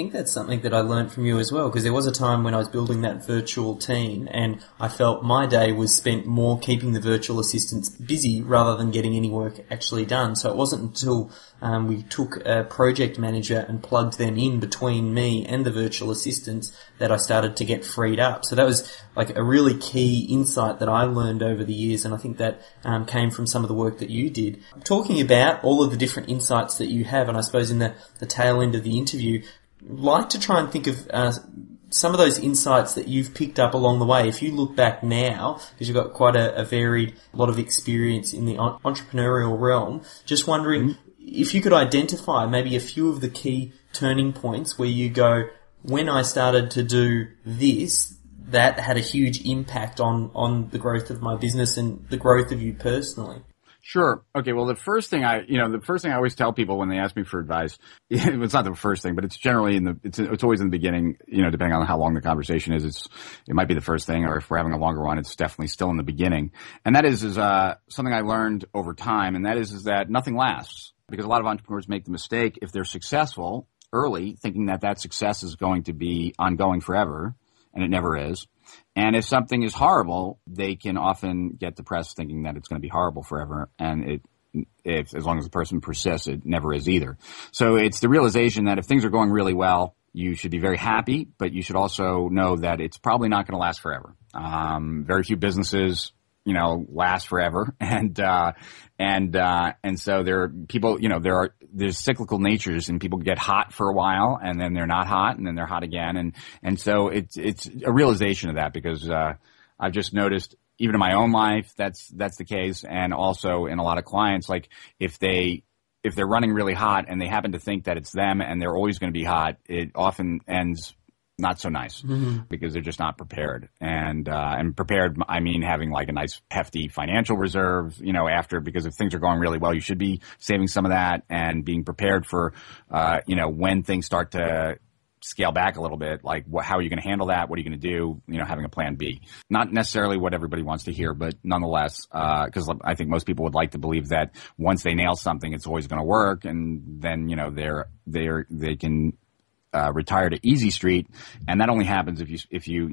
think that's something that I learned from you as well, because there was a time when I was building that virtual team and I felt my day was spent more keeping the virtual assistants busy rather than getting any work actually done. So it wasn't until we took a project manager and plugged them in between me and the virtual assistants that I started to get freed up. So that was like a really key insight that I learned over the years, and I think that came from some of the work that you did. Talking about all of the different insights that you have, and I suppose in the tail end of the interview, like to try and think of some of those insights that you've picked up along the way. If you look back now, because you've got quite a varied lot of experience in the entrepreneurial realm, just wondering if you could identify maybe a few of the key turning points where you go, when I started to do this, that had a huge impact on the growth of my business and the growth of you personally. Sure. Okay. Well, the first thing I always tell people when they ask me for advice, it's not the first thing, but it's generally it's always in the beginning, depending on how long the conversation is, it might be the first thing, or if we're having a longer one, it's definitely still in the beginning. And that is something I learned over time. And that is that nothing lasts, because a lot of entrepreneurs make the mistake, if they're successful early, thinking that success is going to be ongoing forever, and it never is. And if something is horrible, they can often get depressed thinking that it's going to be horrible forever. And as long as the person persists, it never is either. So it's the realization that if things are going really well, you should be very happy, but you should also know that it's probably not going to last forever. Very few businesses, last forever. And so there are people, there's cyclical natures, and people get hot for a while and then they're not hot and then they're hot again. And so it's a realization of that, because, I've just noticed even in my own life, that's the case. And also in a lot of clients, like if they're running really hot and they happen to think that it's them and they're always going to be hot, it often ends not so nice, because they're just not prepared. And prepared, I mean having like a nice hefty financial reserve, because if things are going really well, you should be saving some of that and being prepared for, when things start to scale back a little bit, like how are you going to handle that? What are you going to do? Having a plan B. Not necessarily what everybody wants to hear, but nonetheless, because I think most people would like to believe that once they nail something, it's always going to work, and then they can retire to Easy Street, and that only happens if you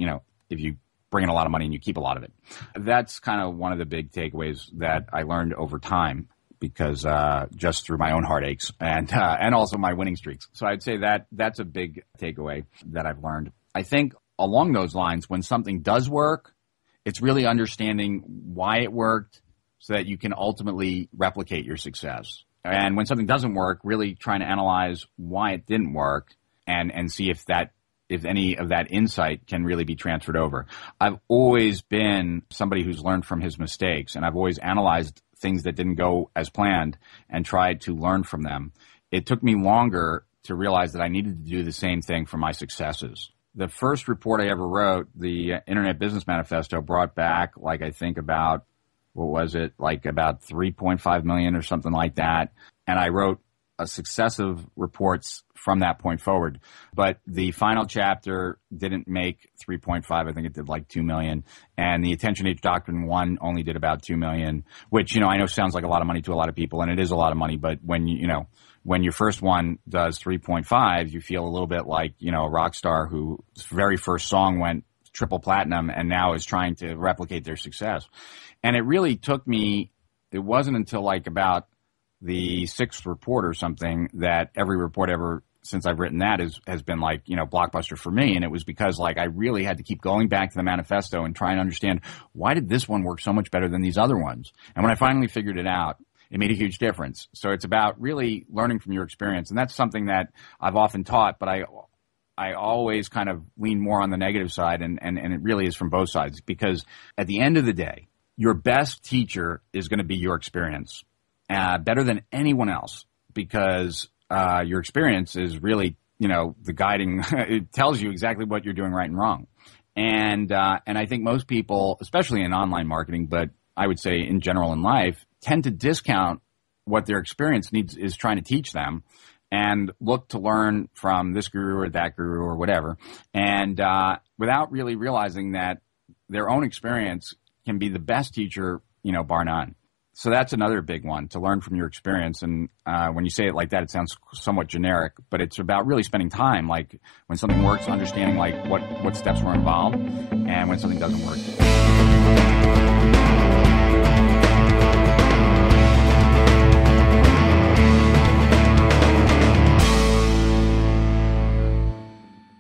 bring in a lot of money and you keep a lot of it. That's kind of one of the big takeaways that I learned over time, because just through my own heartaches and also my winning streaks. So I'd say that's a big takeaway that I've learned. I think along those lines, when something does work, it's really understanding why it worked so that you can ultimately replicate your success. And when something doesn't work, really trying to analyze why it didn't work and see if any of that insight can really be transferred over. I've always been somebody who's learned from his mistakes, and I've always analyzed things that didn't go as planned and tried to learn from them. It took me longer to realize that I needed to do the same thing for my successes. The first report I ever wrote, the Internet Business Manifesto, brought back I think about, about 3.5 million or something like that. And I wrote successive reports from that point forward. But the final chapter didn't make 3.5. I think it did 2 million. And the Attention Age Doctrine 1 only did about 2 million, which, I know sounds like a lot of money to a lot of people, and it is a lot of money. But when when your first one does 3.5, you feel a little bit like, a rock star whose very first song went triple platinum and now is trying to replicate their success. And it really took me, it wasn't until about the sixth report or something that every report ever since I've written that has been blockbuster for me. And it was because I really had to keep going back to the manifesto and try and understand, why did this one work so much better than these other ones? And when I finally figured it out, it made a huge difference. So it's about really learning from your experience. And that's something that I've often taught, but I always kind of lean more on the negative side, and it really is from both sides, because at the end of the day, your best teacher is going to be your experience. Better than anyone else, because your experience is really, the guiding, it tells you exactly what you're doing right and wrong. And I think most people, especially in online marketing, but I would say in general in life, tend to discount what their experience is trying to teach them and look to learn from this guru or that guru or whatever. And without really realizing that their own experience can be the best teacher, bar none. So that's another big one, to learn from your experience. And when you say it like that, it sounds somewhat generic, but it's about really spending time, like when something works, understanding like what steps were involved, and when something doesn't work.